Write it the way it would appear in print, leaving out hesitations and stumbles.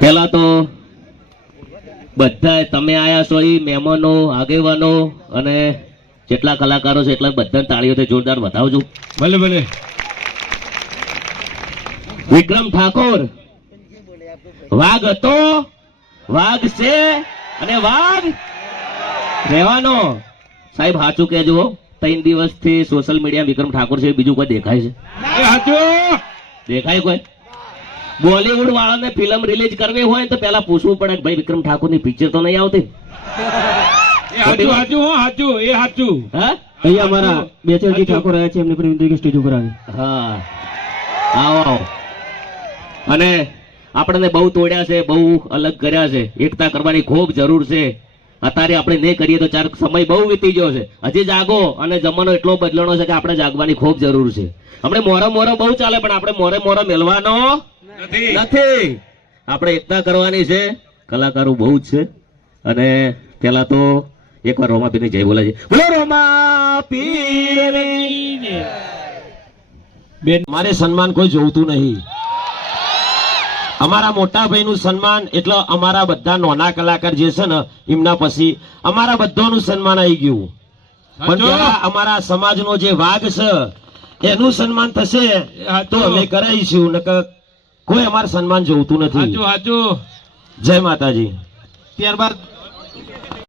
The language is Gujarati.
પેલા તો બધા તમે આયા છો એ મહેમાનો આગેવાનો અને જેટલા કલાકારો છે એટલા બધા તાળીઓથી જોરદાર વધાવજો. ભલે ભલે. વિક્રમ ઠાકોર વાઘ હતો, વાઘ છે અને વાઘ રહેવાનો. સાહેબ સાચું કહેજો, 3 દિવસથી સોશિયલ મીડિયા વિક્રમ ઠાકોર છે, બીજું કોઈ દેખાય છે? દેખાય કોઈ? બોલીવુડ વાળાને ફિલ્મ રિલીઝ કરવી હોય તો પેલા પૂછવું પડે કે ભાઈ વિક્રમ ઠાકોર ની પિક્ચર તો નહીં આવતી. અહીંયા અમારા બેચરજી ઠાકોર આવ્યા છે, એમને પણ વિનંતી કે સ્ટેજ ઉપર આવે. હા આવો આવો. અને આપણને બહુ તોડ્યા છે, બહુ અલગ કર્યા છે, એકતા કરવાની ખૂબ જરૂર છે. અત્યારે આપણે નહીં કરીએ તો ચાર સમય બહુ વીતી ગયો છે. હજી જાગો, અને જમાનો એટલો બદલાનો છે કે આપણે જાગવાની ખૂબ જરૂર છે. આપણે મોરો બહુ ચાલે પણ આપણે મોરો મેળવાનો નથી. આપણે એકતા કરવાની છે. કલાકારો બહુ જ છે. અને પેલા તો એકવાર રોમાપીરની જય બોલાય છે. બોલો રોમાપીરની. બેન મારે સન્માન કોઈ જોવતું નહીં. અમારા મોટા ભાઈનું સન્માન એટલે અમારા બધા નાના કલાકાર જે છે ને એમના પછી અમારા બધાનું સન્માન આવી ગયું. પણ જરા અમારા સમાજનો જે વાઘ છે એનું સન્માન થશે તો અમે કરાવીશું, નકર કોઈ અમારું સન્માન જોવતું નથી. જય માતાજી. ત્યારબાદ